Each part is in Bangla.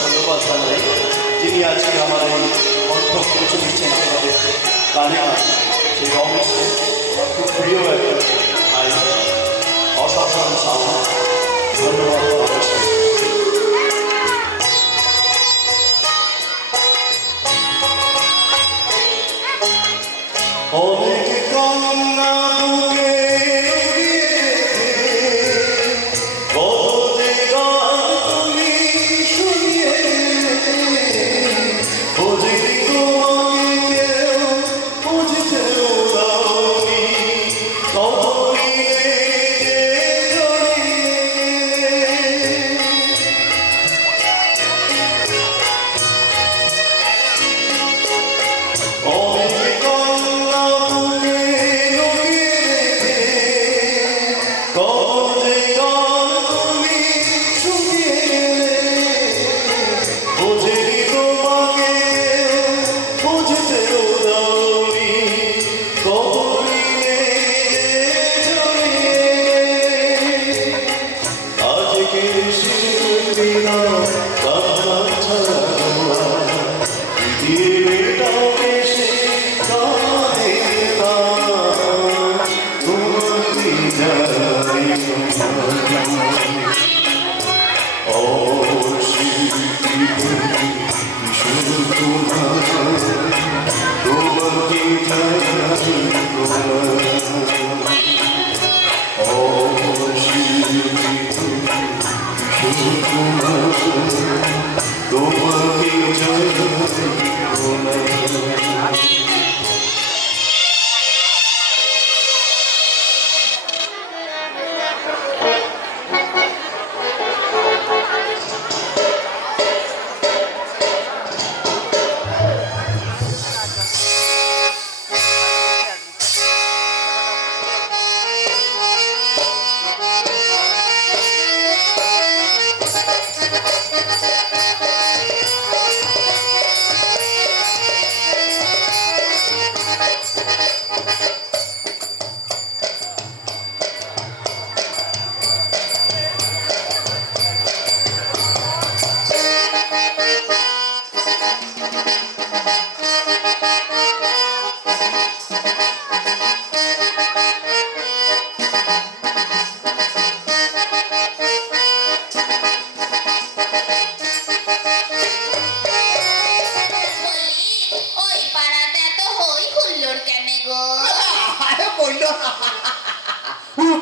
ধন্যবাদ জানাই যিনি আজকে আমার এই কণ্ঠ পৌঁছে দিচ্ছেন আমাদের গানে সেই রমেশ খুব প্রিয় একটা ভাই অসাধারণ সাউন্ড ধন্যবাদ রমেশকে। অনেক কন্যা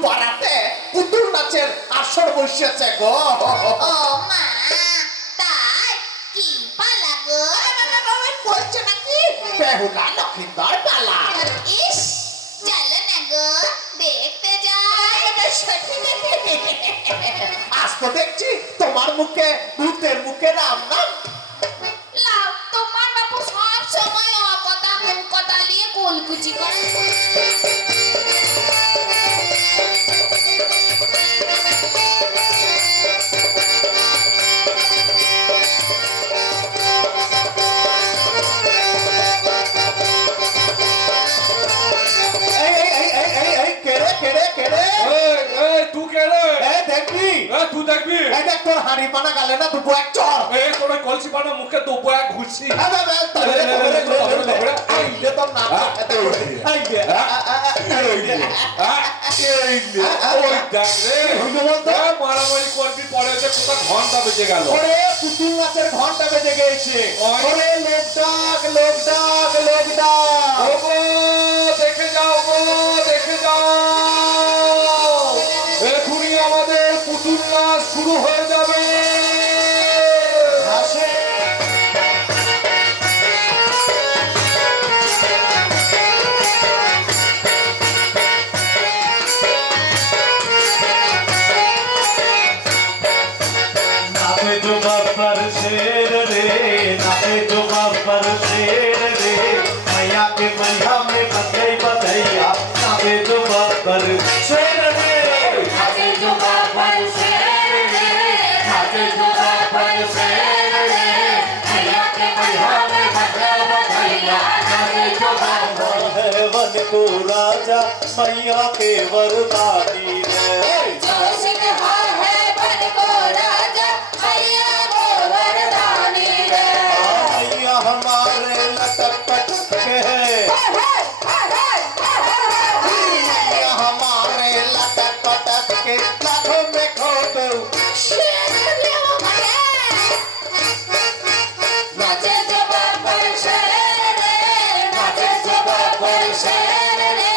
পাড়াতে পুতুল নাচের আসর বসেছে গো। ও মা, তাই কি পালা গো? বলছে নাকি বেহুলা লক্ষিন্দর পালা। ইস, চলো না গো, দেখতে যাই। আজ তো দেখছি তোমার মুখে ভূতের মুখে রাম নাম। লাও, তোমার বাপু সব সময় অকথা মুখ কথা নিয়ে কুলকুচি করে। হাড়ি পানা গালে না দুবো এক চর তোর কলসি পানা মুখে দুবো এক ঘুষি মারামারি করবি পরে কোথা ঘন্টা বেজে গেল। পুতুল নাচের ঘন্টা বেজে গেছে। লোক ডাক লোক ডাক লোক ডাক। দেখে যাও গো, দেখে যাও, এখনই আমাদের পুতুল নাচ শুরু হয়ে যাবে। को राजा मैया के वरदानी रे। जो सिंहार है बन को राजा मैया को वरदानी रे। मैया हमारे लटक पटक के मैया हमारे लटक पटक के लाखों में खो दो। नाचे जब पर शेर रे, नाचे जब पर शेर रे।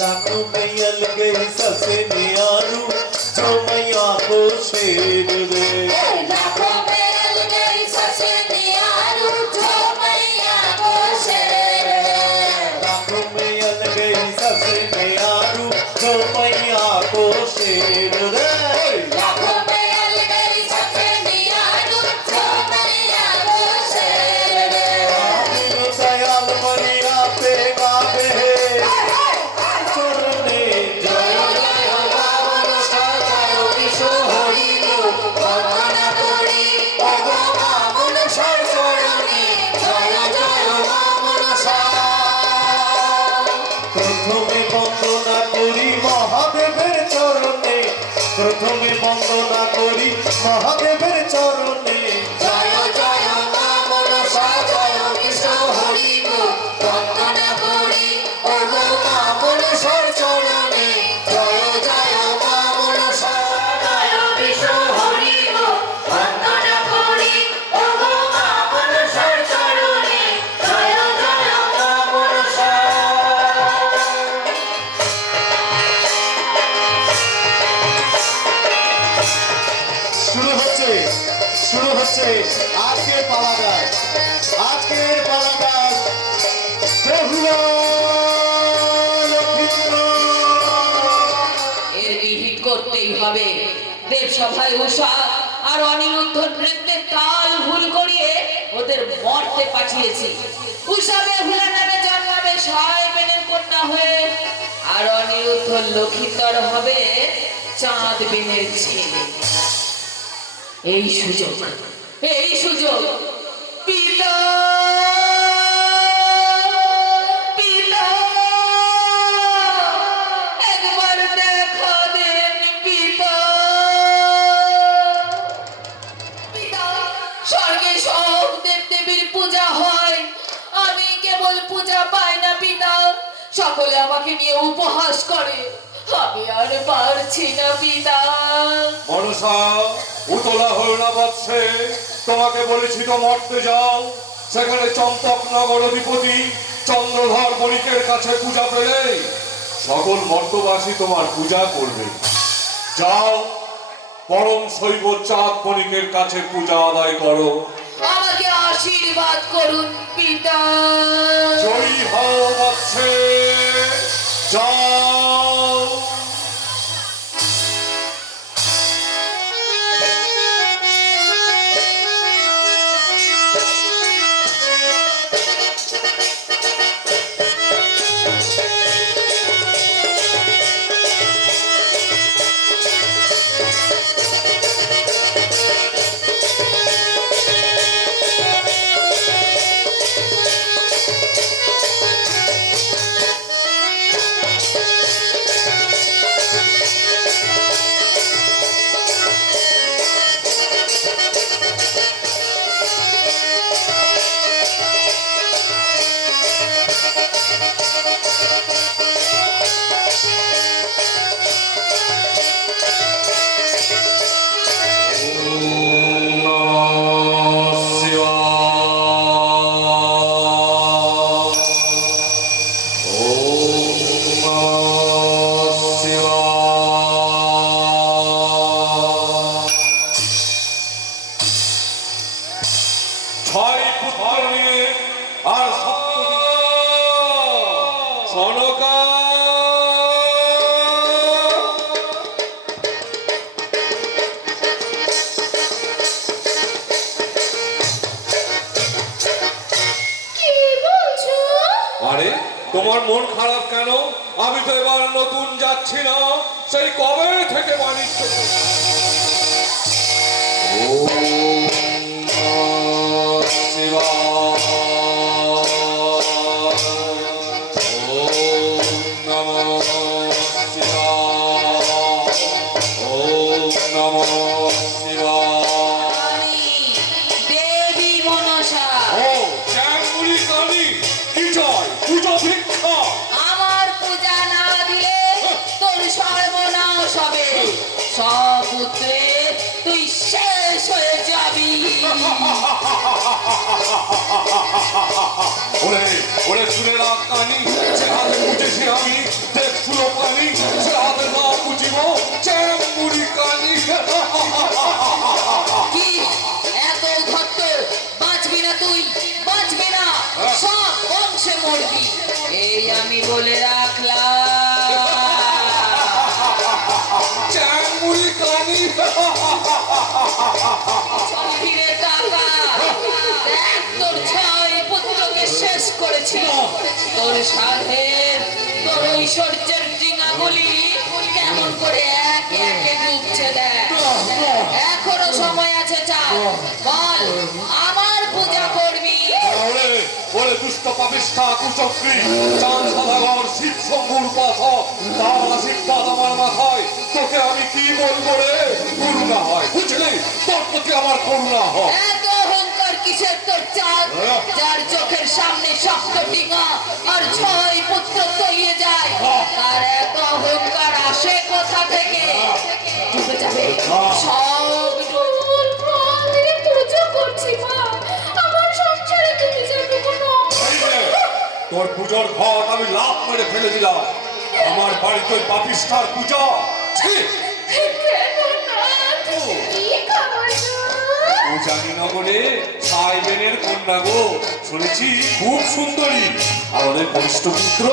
लाखों में यल गई सबसे नियारू जो मैया को शेर रे। लाखों में लग गई सबसे नियारू जो मैया को शेर रे। लाखों में यल गई सबसे नियारू जो मैया को शेर रे। लाखों में लग गई सबसे नियारू जो मैया को शेर रे। दीन दयाल मैया पे गावे चरणे जय বন্দনা করি ওগো মা মনসার চরণে জয় জয় মা মনসা। প্রথমে বন্দনা করি মহাদেবের চরণে, প্রথমে বন্দনা করি মহাদেবের চরণে। জয় জয় মা মনসা জয় কৃষ্ণ হরি গো বন্দনা করি ওগো মা মনসার চরণে জয় জয় মা মনসা জয় কৃষ্ণ হরি গো বন্দনা করি ওগো মা মনসার চরণে জয় জয় মা মনসা। শুরু হচ্ছে আজকের পালাগার, আজকের পালাগার ত্রিপুরা লক্ষ্মীপুর। এর বিহিত করতেই হবে। দেবসভায় উষা আর অনিরুদ্ধ নৃত্যের তাল ভুল করিয়ে ওদের মরতে পাঠিয়েছি। উষা বেহুলা নামে জন্মাবে সাহেবেনের কন্যা হয়ে, আর অনিরুদ্ধ লক্ষিন্দর হবে চাঁদ বেনের ছেলে। এই সুযোগ, এই সুযোগ পিতা পিতা একবার দেখা দেন পিতা। পিতা স্বর্গে সব দেবদেবীর পূজা হয়, আমি কেবল পূজা পাই না পিতা। সকলে আমাকে নিয়ে উপহাস করে, আমি আর পারছি না পিতা। মনসা উতলা হল না বৎসে, তোমাকে বলেছি তো মরতে যাও। সেখানে চম্পকনগর অধিপতি চন্দ্রধর বণিকের কাছে পূজা পেলে সকল মর্তবাসী তোমার পূজা করবে। যাও, পরম শৈব চাঁদ বণিকের কাছে পূজা আদায় করো। আমাকে আশীর্বাদ করুন পিতা। জয়ী হও বৎসে, যাও। ছয় পুত্র নিয়ে আর সনকা কি বলছো? আরে তোমার মন খারাপ কেন? আমি তো এবার নতুন যাচ্ছি না, সেই কবে থেকে বাণিজ্য সপুত্রে তুই শেষ হয়ে যাবি। ওরে ওরে শুনে রাখ কানি, সে হাতে বুঝেছি আমি দেখছুলো পানি, সে হাতে না বুঝিব চ্যাম্বুরি কানি। কি এত ধত্ত, বাঁচবি না তুই, বাঁচবি না, সব বংশে মরবি, এই আমি বলে রাখলাম। চ্যাম্বুরি কানি। ফিরে তাকা, দেখ তোর ছয় পুত্রকে শেষ করেছিল, তোর সাধের তোর ঐশ্বর্যের ডিঙাগুলি কেমন করে একে একে ডুবছে দেখ। এখনো সময় আছে, চাল বল আমার পূজা করবি। ওরে ওরে দুষ্ট পাপিষ্ঠা কুচক্রী, চাঁদ সদাগর শিব শম্ভুর পথ, তার আশীর্বাদ আমার মাথায়, তোকে আমি কি বলবো রে? করুণা হয়, বুঝলি? তোর প্রতি আমার করুণা হয়। এত অহংকার কিসের তোর চাঁদ, যার চোখের সামনে সপ্ত ডিঙা আর ছয় পুত্র তলিয়ে যায়, তার এত অহংকার আসে কোথা থেকে? ডুবে যাবে, সব ডুবে। পুজো করছি মা, আমার সংসারে তুমি যাবে কোনো। এই রে, তোর পুজোর ঘট আমি লাভ মেরে ফেলে দিলাম। আমার বাড়িতে ওই পাপিষ্ঠার পূজা। ছি! জানিনগরে সাইবেনের কন্যা গো, শুনেছি খুব সুন্দরী, আমাদের কনিষ্ঠ পুত্র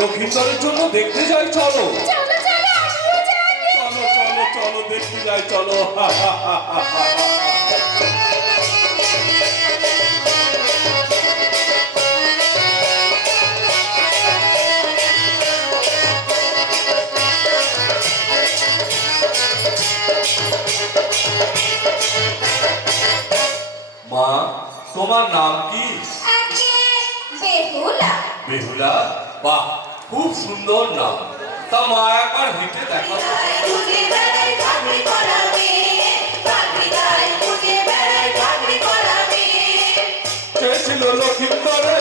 লক্ষিন্দরের জন্য দেখতে যাই, চলো চলো চলো চলো দেখতে যাই, চলো। মা, তোমার নাম কি? বেহুলা। বেহুলা? বাহ, খুব সুন্দর নাম। তা মা একবার হেঁটে দেখাও। ঘুরে বেড়াই ঘাগরি পরাবে, ঘাগরি গায়ে ঘুরে বেড়াই ঘাগরি পরাবে। চেয়েছিল লক্ষিন্দরে,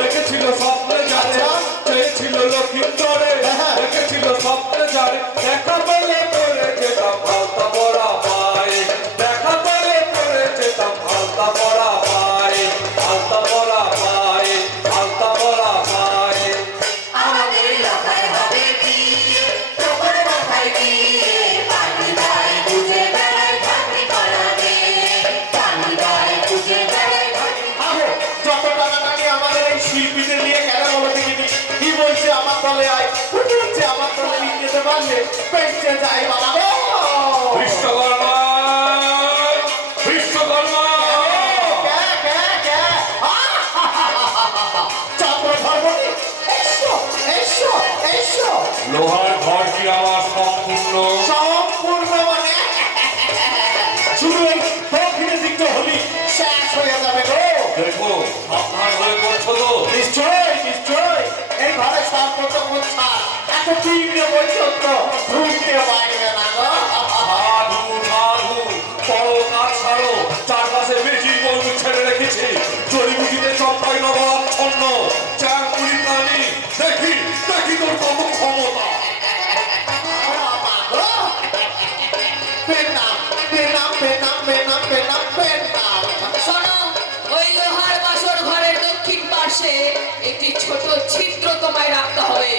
রেখেছিল স্বপ্নে যারে, চেয়েছিল লক্ষিন্দরে, রেখেছিল স্বপ্নে যারে, দেখা পেলে পরে যেতাম ভালতা পরা পায়ে, দেখা পেলে পরে যেতাম ভালতা পরা পায়ে, ভালতা পরা পায়ে, ভালতা পরা পায়ে। আমাদের এলাকায় হবে বিয়ে, তোমার মাথায় বিয়ে, পানি গায়ে ঘুরে বেড়াই ঘাগরি পরাবে, পানি গায়ে ঘুরে বেড়াই ঘাগরি। আহো, যত টাকাটাকি আমাদের এই শিল্পীদের নিয়ে কেন বলো দেখিনি? কি বলছে আমার দলে আয়, কি বলছে আমার দলে নিয়ে যেতে পারলে পেটে যাই বাবা গো। বিশ্বকর্মা, বিশ্বকর্মা। কে, কে, কে? চন্দ্রধর্মণি, এসো, এসো, এসো। লোহার ঘর কি আমার সম্পূর্ণ? সম্পূর্ণ মানে শুরু এই দক্ষিণের দিকটা হলি শেষ হয়ে যাবে গো। দেখো সাবধান হয়ে করছো তো। নিশ্চয়, নিশ্চয়, এই ঘরে সর্বত মোচ্ছা এত তীব্র বৈষম্য ঢুকতে পারবে না গো। সাধু সাধু, পরো কাজ ছাড়ো, চারপাশে বেশি বন্ধু ছেড়ে রেখেছি, জড়িবুটিতে চম্পাই নগর আচ্ছন্ন, চ্যাংপুরি প্রাণী, দেখি দেখি তোর কত ক্ষমতা। বাবা গো। পেনাম, পেনাম, পেনাম, পেনাম, পেনাম, পেনাম। শোনো, ওই লোহার বাসর ঘরের দক্ষিণ পাশে একটি ছোট ছিদ্র তোমায় রাখতে হবে।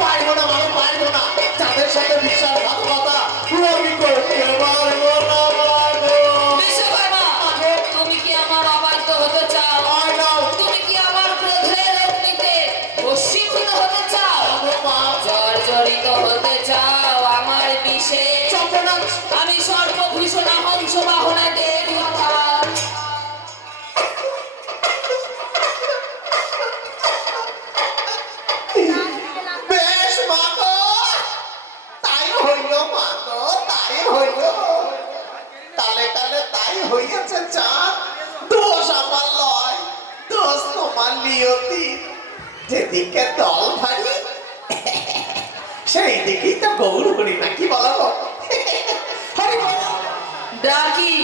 পারবো না মানে পারবো না, যাদের সাথে বিশ্বাসঘাতকতা আমি করতে পারবো না গো। বিশ্বকর্মা, তুমি কি আমার অবাধ্য হতে চাও? I know. তুমি কি আমার ক্রোধের অগ্নিতে বশীভূত হতে চাও? জর্জরিত হতে চাও আমার বিষে? চম্পনাথ, আমি সর্বভূষণা হংস বাহনা দেবী উদ্ধার। বেশ মাগো, তাই হইল মাগো, তাই হইল। তালে তালে তাই হইয়াছে চাঁদ, দোষ আমার লয়, দোষ তোমার নিয়তি। যেদিকে দল ভারী সেই দিকেই তো গৌর করি নাকি বলো গো? হরি বল। ডাকি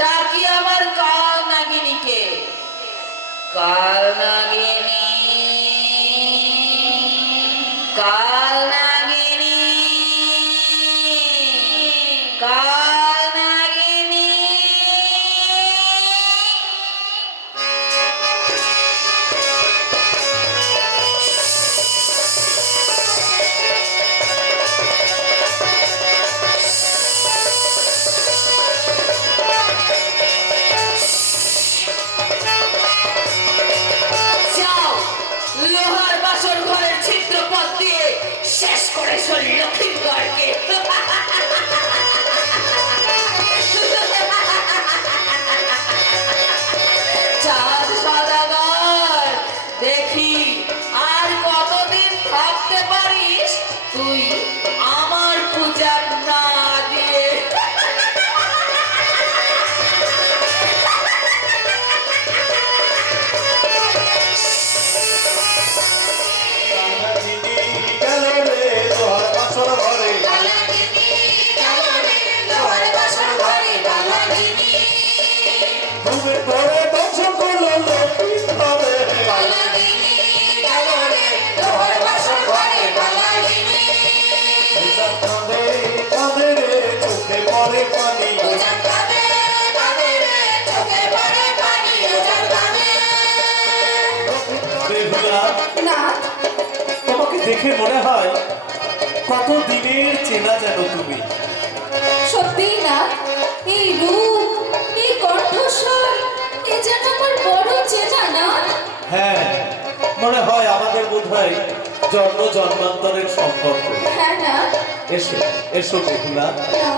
ডাকি আমার কাল নাগিনীকে। কাল নাগিনী, কাল নাগিনী। সদাগরকে। চাঁদ সদাগর, দেখি আর কতদিন থাকতে পারিস তুই আমার পূজার না দিয়ে। গেল রে তোহার বাসর ঘরে ডালাগিনি গেল রে লোহার বাসর ঘরে ডালাগিনি তুমি ধরে দর্শন করলো লক্ষ্মী তবে ডালাগিনি গেল রে লোহার বাসর ঘরে ডালাগিনি কাঁদে কাঁদে রে চোখে পড়ে পানি উজান কাঁদে কাঁদে রে চোখে পড়ে পানি উজান কাঁদে বেহুলা, না তোমাকে দেখে মনে হয় কত দিনের চেনা যেন তুমি। সত্যি না এই রূপ এই কণ্ঠস্বর এ যেন আমার বড় চেনা না হ্যাঁ, মনে হয় আমাদের বোধহয় জন্ম জন্মান্তরের সম্পর্ক। হ্যাঁ না এসো এসো বেহুলা। না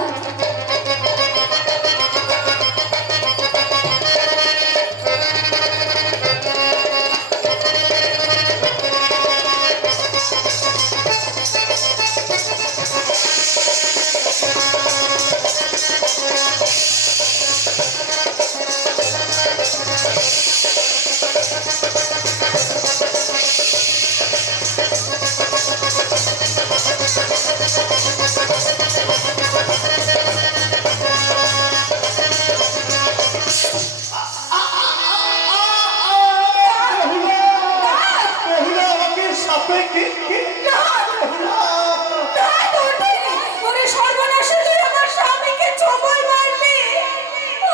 বেহুলা আমাকে সাপে ওরে সর্বনাশে তুই আমার স্বামীকে চবল মারলি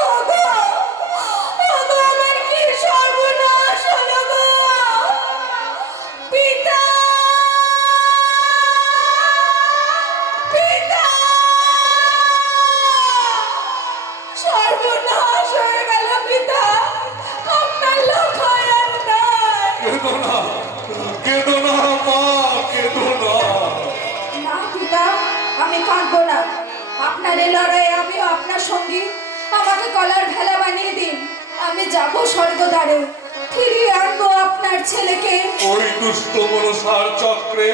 ওগো ওগো আমার কি সর্বনাশ হলো গো পিতা পিতা সর্বনাশ হয়ে গেল পিতা আপনার লোক হয় আর নাই কেঁদো না, কেঁদো না মা, কেঁদো না। না পিতা আমি কাঁদবো না আপনার এই লড়াইয়ে আমিও আপনার সঙ্গী আমাকে কলার ভেলা বানিয়ে দিন আমি যাবো স্বর্গদ্বারে ফিরিয়ে আনবো আপনার ছেলেকে ওই দুষ্ট মনসার চক্রে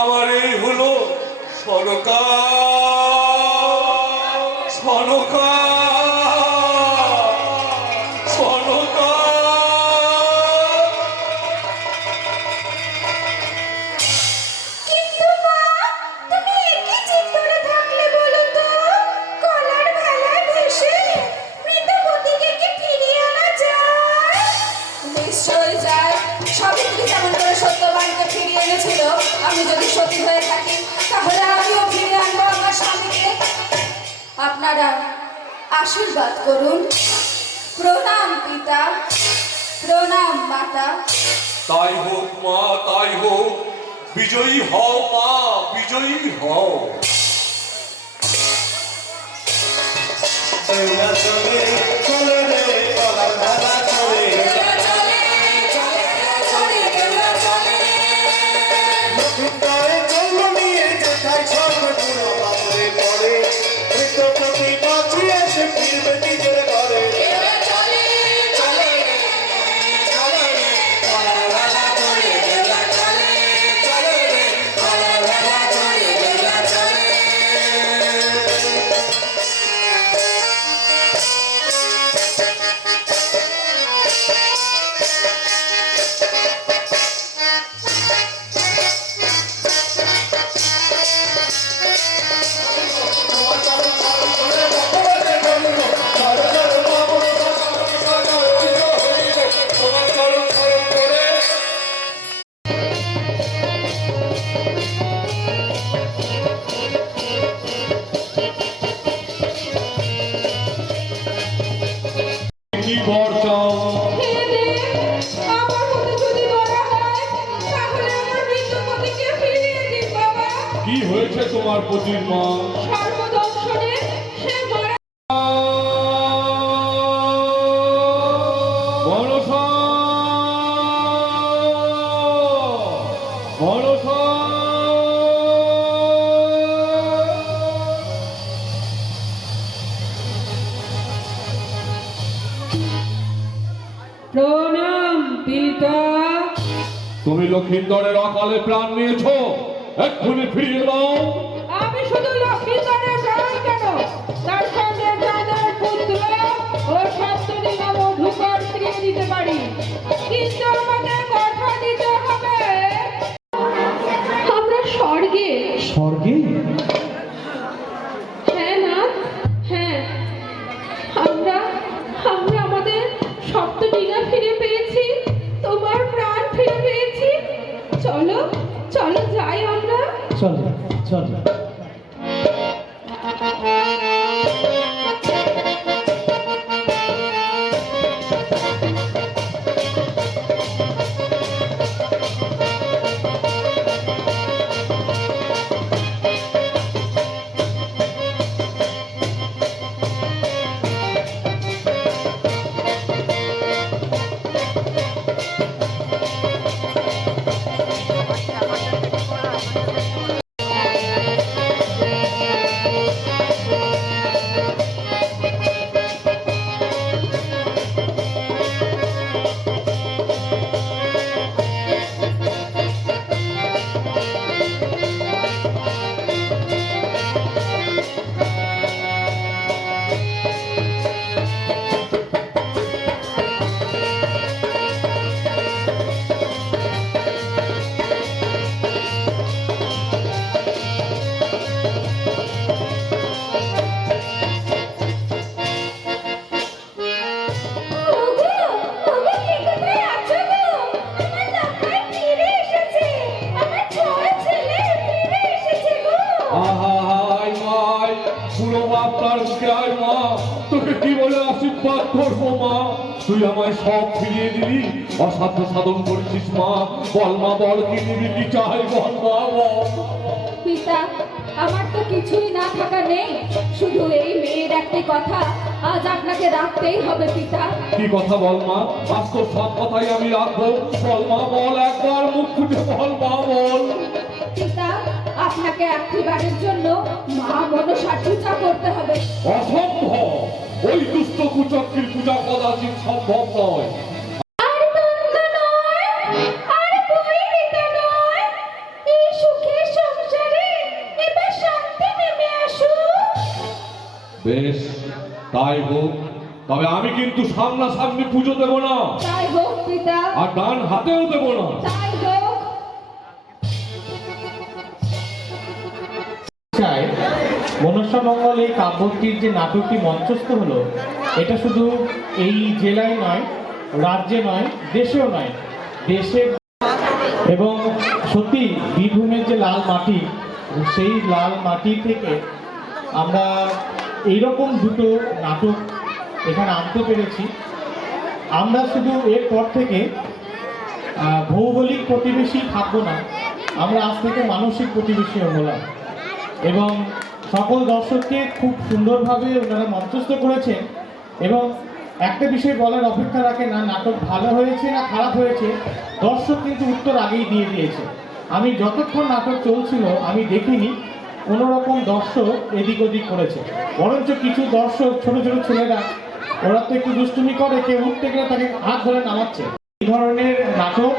আমার এই হলো সনকা সনকা সনকা। কিন্তু মা তুমি একই চিত্তরে থাকলে বলো তো কলার ভেলায় ভেসে মৃত পতিকে কি ফিরিয়ে আনা যায় নিশ্চয় যায় সাবিত্রী যেমন করে সত্যবানকে ফিরিয়ে এনেছিল আমি যদি সতী হয়ে থাকি তাহলে আমিও ফিরিয়ে আনবো আমার স্বামীকে আপনারা আশীর্বাদ করুন প্রণাম পিতা প্রণাম মাতা তাই হোক মা, তাই হোক, বিজয়ী হও মা, বিজয়ী হও। বেহুলা চলে চলে রে কলার ভেলা চলে লক্ষ্মীন্দরে জন্ম নিয়ে যেথায় সর্বগুণ বাপরে পড়ে মৃত্যুপতি বাঁচিয়ে সে ফিরবে নিজের ঘরে। কি বর চাও? আমার মতো যদি বলা হয় তাহলে আমার মৃত্যুপতিকে ফিরিয়ে দিন বাবা কি হয়েছে তোমার পতির মা? সর্বদংশনে সে মারা মনসা, মনসা, তুমি লক্ষিন্দরের অকালে প্রাণ নিয়েছো, এক্ষুনি ফিরিয়ে দাও। আমি শুধু লক্ষ্মীধরের প্রাণ কেন, তার সঙ্গে যাদের পুত্র ও সপ্তদিনা মধুকর ফিরিয়ে দিতে পারি, কিন্তু আমাদের কথা দিতে হবে আমরা স্বর্গে। স্বর্গে? হ্যাঁ নাথ, হ্যাঁ, আমরা আমরা আমাদের সপ্তদিনা ফিরে পেয়েছি, তোমার প্রাণ ফিরে পেয়েছি। চলো চলো যাই আমরা। চল চল। তোকে কি বলে আশীর্বাদ করবো মা? তুই আমায় সব ফিরিয়ে দিলি, অসাধ্য সাধন করেছিস মা। বল মা, বল কি নিবি, কি চাই বল মা, বল। পিতা, আমার তো কিছুই না থাকা নেই, শুধু এই মেয়ের একটি কথা আজ আপনাকে রাখতেই হবে পিতা। কি কথা বল মা? আজ তো সব কথাই আমি রাখবো। বল মা, বল, একবার মুখ ফুটে বল মা, বল। পিতা, আপনাকে একটিবারের জন্য মা মনসার পূজা করতে হবে। অসম্ভব, ওই দুষ্ট কুচক্রীর পূজা কদাচিৎ সম্ভব নয়। আর দ্বন্দ্ব নয়, আর বৈরিত নয়, এই সুখের সংসারে এবার শান্তি নেমে আসুক। বেশ, তাই হোক, তবে আমি কিন্তু সামনাসামনি পুজো দেব না, তাই হোক পিতা, আর ডান হাতেও দেব না। তাই হোক। চাই মনসা মঙ্গল এই কাব্যটির যে নাটকটি মঞ্চস্থ হলো, এটা শুধু এই জেলায় নয়, রাজ্যে নয়, দেশেও নয়, দেশে এবং সত্যি বীরভূমের যে লাল মাটি, সেই লাল মাটি থেকে আমরা এইরকম দুটো নাটক এখানে আনতে পেরেছি। আমরা শুধু এরপর থেকে ভৌগোলিক প্রতিবেশী থাকবো না, আমরা আজ থেকে মানসিক প্রতিবেশী হলাম। এবং সকল দর্শককে খুব সুন্দরভাবে ওনারা মঞ্চস্থ করেছেন। এবং একটা বিষয় বলার অপেক্ষা রাখে না, নাটক ভালো হয়েছে না খারাপ হয়েছে, দর্শক কিন্তু উত্তর আগেই দিয়ে দিয়েছে। আমি যতক্ষণ নাটক চলছিল আমি দেখিনি কোনোরকম দর্শক এদিক ওদিক করেছে, বরঞ্চ কিছু দর্শক ছোট ছোট ছেলেরা, ওরা তো একটু দুষ্টুমি করে, কেউ উঠতে গেলে তাকে হাত ধরে নামাচ্ছে। এই ধরনের নাটক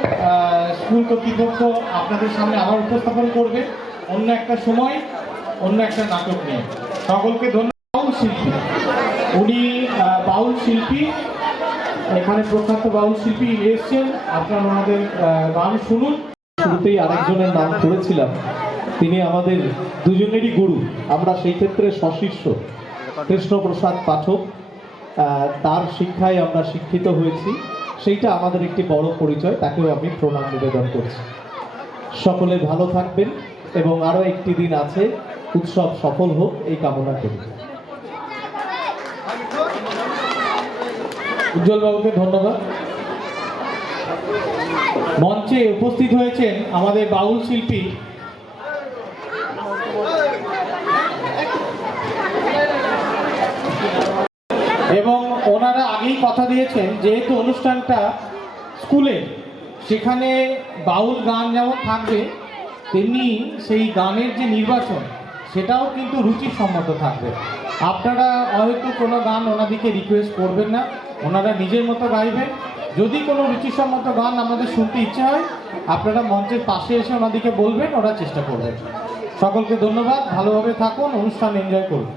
স্কুল কর্তৃপক্ষ আপনাদের সামনে আবার উপস্থাপন করবে অন্য একটা সময়, অন্য একটা নাটক নিয়ে। সকলকে ধন্যবাদ। বাউল শিল্পী, উনি বাউল শিল্পী, এখানে প্রখ্যাত বাউল শিল্পী এসছেন, আপনারা ওনাদের গান শুনুন। শুরুতেই আরেকজনের নাম করেছিলাম, তিনি আমাদের দুজনেরই গুরু, আমরা সেই ক্ষেত্রে সশিষ্য, কৃষ্ণপ্রসাদ পাঠক। তার শিক্ষায় আমরা শিক্ষিত হয়েছি, সেইটা আমাদের একটি বড় পরিচয়, তাকেও আমি প্রণাম নিবেদন করছি। সকলে ভালো থাকবেন এবং আরও একটি দিন আছে, উৎসব সফল হোক এই কামনা করি। উজ্জ্বল বাবুকে ধন্যবাদ। মঞ্চে উপস্থিত হয়েছেন আমাদের বাউল শিল্পী এবং ওনারা আগেই কথা দিয়েছেন, যেহেতু অনুষ্ঠানটা স্কুলে, সেখানে বাউল গান যেমন থাকবে তেমনি সেই গানের যে নির্বাচন সেটাও কিন্তু রুচিসম্মত থাকবে। আপনারা হয়তো কোনো গান ওনাদেরকে রিকোয়েস্ট করবেন না, ওনারা নিজের মতো গাইবেন, যদি কোনো রুচিসম্মত গান আমাদের শুনতে ইচ্ছে হয় আপনারা মঞ্চের পাশে এসে ওনাদিকে বলবেন, ওরা চেষ্টা করবেন। সকলকে ধন্যবাদ, ভালোভাবে থাকুন, অনুষ্ঠান এনজয় করুন।